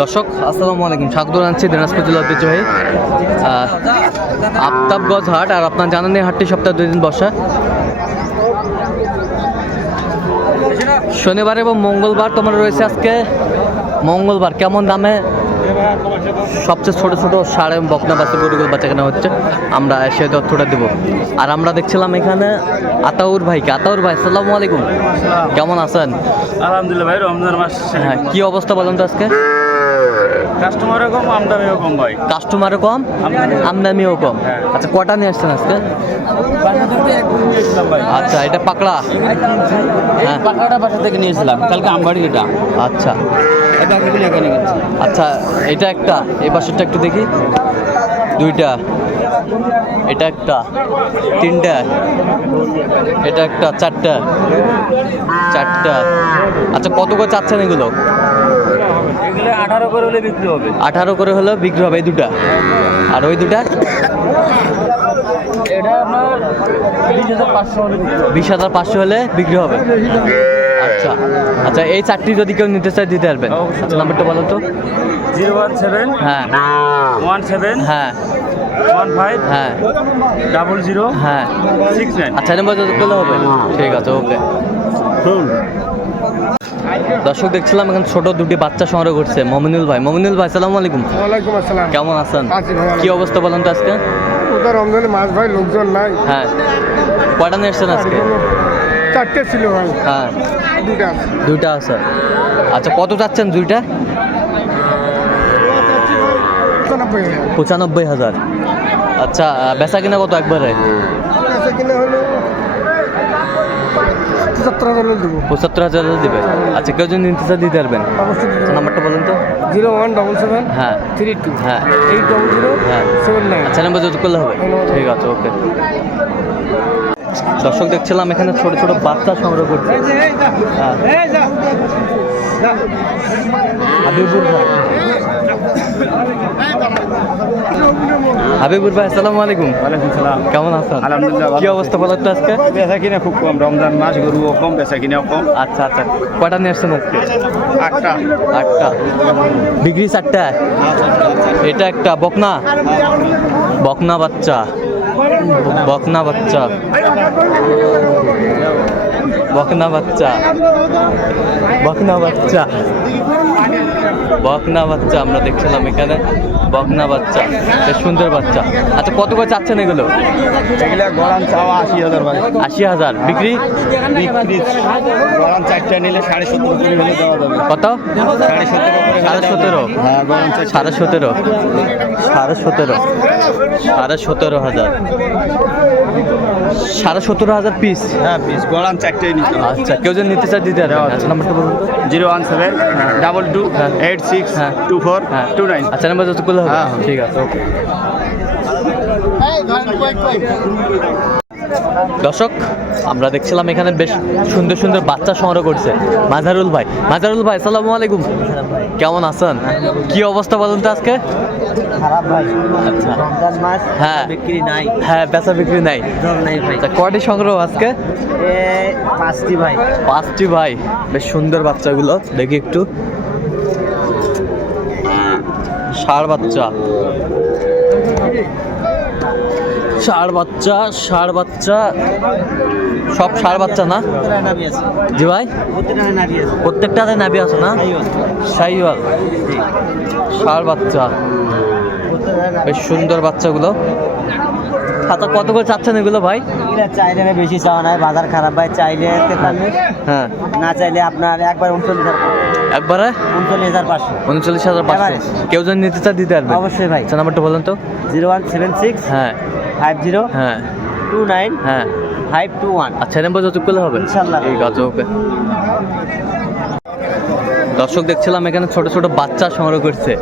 দর্শক আসসালামু আলাইকুম। স্বাগত জানাচ্ছি দিনাজপুর জেলা ঐতিহ্যবাহী আফতাবগঞ্জ হাট আর আপনার জানেন এই হাটটি সপ্তাহে দুই দিন বসা। শনিবার এবং মঙ্গলবার তোমার রয়েছে আজকে। মঙ্গলবার কেমন দামে? সবচেয়ে ছোট ছোট সাড়ে বকনা বাচ্চা গরুগুলো বাচ্চা কেনা হচ্ছে। আমরা সে তথ্যটা দেবো। আর আমরা দেখছিলাম এখানে আতাউর ভাইকে। আতাউর ভাই আসসালামু আলাইকুম। কেমন আছেন? আলহামদুলিল্লাহ ভাই রমজান মাস হ্যাঁ কি অবস্থা বলেন তো আজকে? কাস্টমারও কম আমদানিও কম ভাই। কাস্টমারও কম আমদানি। আমদানিও কম। হ্যাঁ। আচ্ছা কটা নিয়ে আসছেন আজকে? আচ্ছা এটা পাকড়া? হ্যাঁ। পাকাটা বাসা থেকে নিয়েছিলাম কালকে আমবাড়ি এটা। আচ্ছা। আচ্ছা এটা একটা এই পাশেরটা একটু দেখি। দুইটা এটা একটা তিনটা এটা একটা চারটা চারটা। আচ্ছা কত করে চাচ্ছেন এগুলো? এগুলো আঠারো করে হলে বিক্রি হবে। আঠারো করে হলেও বিক্রি হবে এই দুটা। আর ওই দুটা? এটা আপনার বিশ হাজার পাঁচশো হলে বিক্রি হবে। বিশ হাজার পাঁচশো হলে বিক্রি হবে? আচ্ছা। আচ্ছা এই চারটি যদি কেউ নিতে চায় দিতে পারবেন। আচ্ছা নাম্বারটা বলো তো। জিরো ওয়ান সেভেন হ্যাঁ। ওয়ান সেভেন হ্যাঁ। ওয়ান ফাইভ হ্যাঁ। ডাবল জিরো হ্যাঁ। Six nine. আচ্ছা নাম্বার যত করলে হবে। ঠিক আছে ওকে। দর্শক দেখছিলাম এখন ছোট দুটি বাচ্চা সংগ্রহ করছে। মমিনুল ভাই। মমিনুল ভাই সালাম আলাইকুম। ওয়ালাইকুম আসসালাম। কেমন আছেন? আছি কি অবস্থা বলেন তো আজকে? ওদের রমজানে মাছ ভাই লোকজন নাই। হ্যাঁ। কয়টা নিয়ে এসছেন আজকে? চারটে ছিল ভাই। হ্যাঁ। দুটা আছে। দুইটা আছে। আচ্ছা কত চাচ্ছেন দুইটা? পঁচানব্বই হাজার। আচ্ছা বেচা কিনা কত একবারে বেচা কিনা হলো পঁচাত্তর হাজার হলে দেবো। পঁচাত্তর হাজার দেবে? আচ্ছা কেউ যদি নিতে চান দিতে পারবেন। নাম্বারটা বলুন তো। জিরো ওয়ান ডবল সেভেন হ্যাঁ। Three two. হ্যাঁ। এইট ডবল জিরো হ্যাঁ। Seven nine. আচ্ছা নাম্বার যত করলে হবে। ঠিক আছে ওকে। দর্শক দেখছিলাম এখানে ছোট ছোট বাচ্চা সংগ্রহ করছে। হ্যাঁ। হাবিবুর ভাই। হাবিবুর ভাই আসসালামু আলাইকুম। ওয়ালাইকুম সালাম। কেমন আছেন? আলহামদুলিল্লাহ, কি অবস্থা বলেন তো আজকে? বেচা কিনা খুব কম রমজান মাস গরুও কম বেচা কিনাও কম। আচ্ছা আচ্ছা। কয়টা নিয়ে আসছেন আজকে? আটটা। আটটা। ডিগ্রি চারটা? এটা একটা বকনা। বকনা বাচ্চা। বকনা বাচ্চা। বকনা বাচ্চা। বকনা বাচ্চা। বকনা বাচ্চা আমরা দেখছিলাম এখানে। বকনা বাচ্চা বেশ সুন্দর বাচ্চা। আচ্ছা কত করে চাচ্ছেন এগুলো? এগুলা গড়ান চাওয়া আশি হাজার ভাই। আশি হাজার। বিক্রি? বিক্রি। গড়ান চারটা নিলে সাড়ে সতেরো করে হলে দেওয়া যাবে। কত? সাড়ে সতেরো সাড়ে সতেরো। হ্যাঁ সাড়ে সতেরো। সাড়ে সতেরো। সাড়ে সতেরো হাজার। সাড়ে সতেরো হাজার পিস হ্যাঁ পিস গড়ান চারটেই নিতে আচ্ছা কেউ যদি নিতে চায় দিতে পারবেন আচ্ছা নাম্বারটা বলুন zero one seven double two. Eight six হ্যাঁ। টু ফোর হ্যাঁ। টু নাইন আচ্ছা নাম্বার যত করলে হবে। হ্যাঁ, হ্যাঁ। ঠিক আছে ওকে দর্শক আমরা দেখছিলাম এখানে বেশ সুন্দর সুন্দর বাচ্চা সংগ্রহ করছে। মাজারুল ভাই। মাজারুল ভাই আসসালামু আলাইকুম। কেমন আছেন? কি অবস্থা বলুন তো আজকে? খারাপ ভাই। আচ্ছা। হ্যাঁ। বিক্রি নাই। হ্যাঁ বেচা বিক্রি নাই। নাই ভাই। আচ্ছা কয়টি সংগ্রহ আজকে? পাঁচটি ভাই। পাঁচটি ভাই। বেশ সুন্দর বাচ্চাগুলো দেখি একটু। ষাড় বাচ্চা। ষাড় বাচ্চা ষাড় বাচ্চা সব ষাড় বাচ্চা না? জি ভাই? প্রত্যেকটাতে নাবি আছে না? সাইওয়াল। ষাড় বাচ্চা। বেশ সুন্দর বাচ্চাগুলো। আচ্ছা কত করে চাচ্ছেন এগুলো ভাই? চাইলে বেশি চাওয়া নাই বাজার খারাপ ভাই চাইলে তেতাল্লিশ। হ্যাঁ। না চাইলে আপনার একবার উনচল্লিশ একবারে? উনচল্লিশ হাজার পাঁচশো। উনচল্লিশ হাজার পাঁচশো। কেউ যদি নিতে চায় দিতে পারবে। অবশ্যই ভাই। আচ্ছা নাম্বারটা বলেন তো। জিরো ওয়ান সেভেন সিক্স হ্যাঁ। ফাইভ জিরো হ্যাঁ। টু নাইন হ্যাঁ। Five two one. আচ্ছা নাম্বার যত করলে হবে? ইনশাল্লাহ। ঠিক আছে ওকে দর্শক দেখছিলাম এখানে ছোট ছোট বাচ্চা সংগ্রহ করছে।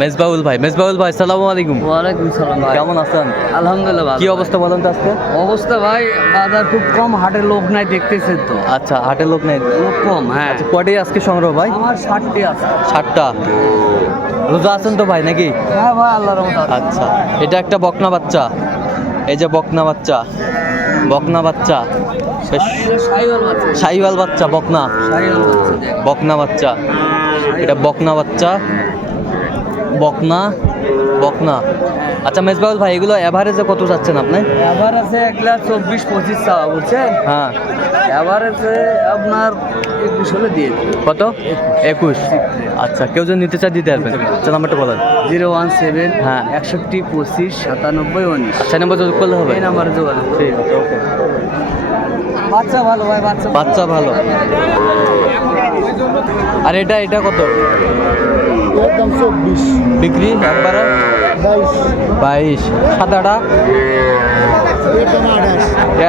মেজবাউল ভাই। মেজবাউল ভাই সালামু আলাইকুম। ওয়ালাইকুম সালাম ভাই। কেমন আছেন? আলহামদুলিল্লাহ কি অবস্থা বলেন তো আজকে? অবস্থা ভাই বাজার খুব কম হাটের লোক নাই দেখতেছেন তো। আচ্ছা হাটে লোক নাই? লোক কম হ্যাঁ। আচ্ছা কটাই আজকে সংগ্রহ ভাই? আমার ষাটটি আছে। ষাটটা? রোজা আছেন তো ভাই নাকি? হ্যাঁ ভাই আল্লাহ রহমত আচ্ছা এটা একটা বকনা বাচ্চা। এই যে বকনা বাচ্চা বকনা বাচ্চা সাইওয়াল বাচ্চা বকনা। বকনা বাচ্চা। এটা বকনা বাচ্চা। বকনা বকনা। আচ্ছা মেজবাউল ভাই এগুলো অ্যাভারেজে কত যাচ্ছেন আপনি? এভারেজে এক লাখ চব্বিশ পঁচিশ চাওয়া বলছেন হ্যাঁ। এবার আছে আপনার একুশ হলে দিয়ে কত? একুশ। আচ্ছা কেউ যদি নিতে চায় দিতে পারবেন। আচ্ছা নাম্বারটা বলেন। জিরো ওয়ান সেভেন হ্যাঁ। একষট্টি পঁচিশ সাতানব্বই উনিশ। আচ্ছা নাম্বার যোগ করলে হবে? এই নাম্বারে যোগাযোগ ঠিক আছে ওকে। বাচ্চা ভালো ভাই বাচ্চা বাচ্চা ভালো। আর এটা এটা কত? একদম চব্বিশ। বিক্রি একবারে বাইশ। বাইশ। সাদাটা?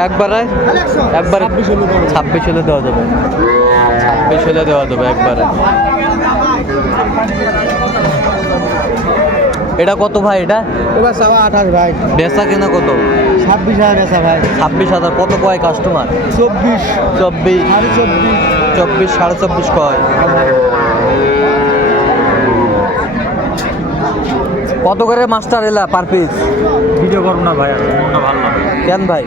একবারে? একবারে ছাব্বিশ হলে দেওয়া যাবে। ছাব্বিশ হলে দেওয়া যাবে একবারে। এটা কত ভাই এটা? এবার সাবা আঠাশ ভাই। বেচা কেনা কত? ছাব্বিশ হাজার আছে ভাই। ছাব্বিশ হাজার। কত কয় কাস্টমার চব্বিশ। চব্বিশ। চব্বিশ। চব্বিশ সাড়ে চব্বিশ কয়? কত করে মাস্টার এলা পার পিস ভিডিও করব না ভাই মনটা ভালো না। কেন ভাই?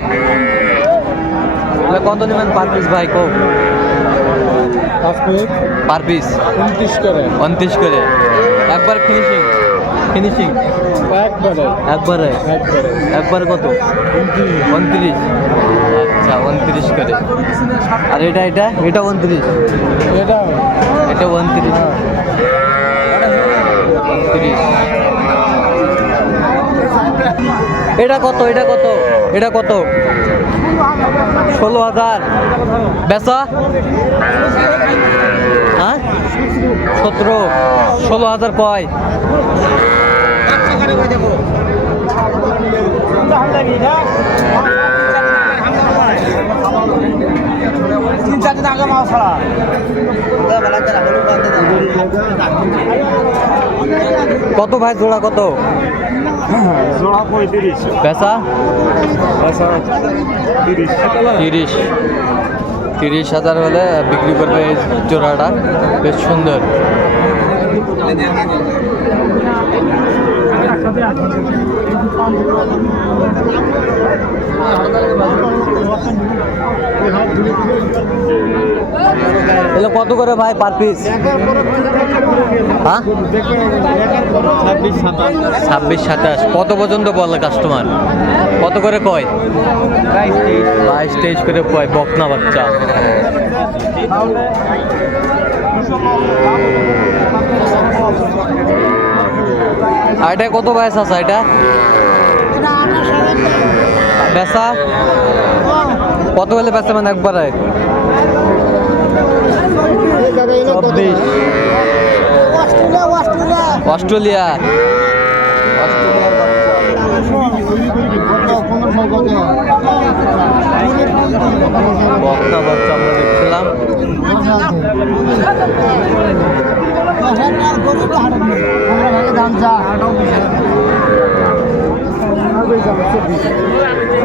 তাহলে কত নেবেন পার পিস ভাই কো পার পিস উনত্রিশ করে। উনত্রিশ করে। একবার ফিনিশিং ফিনিশিং একবারে। একবারে? একবারে। একবারে কত? উনত্রিশ। আচ্ছা উনত্রিশ করে। আর এটা এটা? এটা উনত্রিশ। এটা? এটা উনত্রিশ। উনত্রিশ। এটা কত এটা কত এটা কত? ষোলো হাজার। বেচা? হ্যাঁ? সতেরো। ষোলো হাজার কয়? কত ভাই জোড়া কত? জোড়া পঁয়ত্রিশ। পেশা তিরিশ। তিরিশ। তিরিশ হাজার হলে বিক্রি করবে এই জোড়াটা। বেশ সুন্দর। এগুলো কত করে ভাই পার পিস হ্যাঁ? ছাব্বিশ, সাতাশ। কত পর্যন্ত বলে কাস্টমার কত করে কয়? বাইশ, তেইশ করে কয়, বকনা বাচ্চা। এটা কত বয়স আছে এটা? বেচা? কত হলে বেচা মানে একবারে? চব্বিশ। অস্ট্রেলিয়া অস্ট্রেলিয়ার বাচ্চা বকনা বাচ্চা আমরা দেখছিলাম।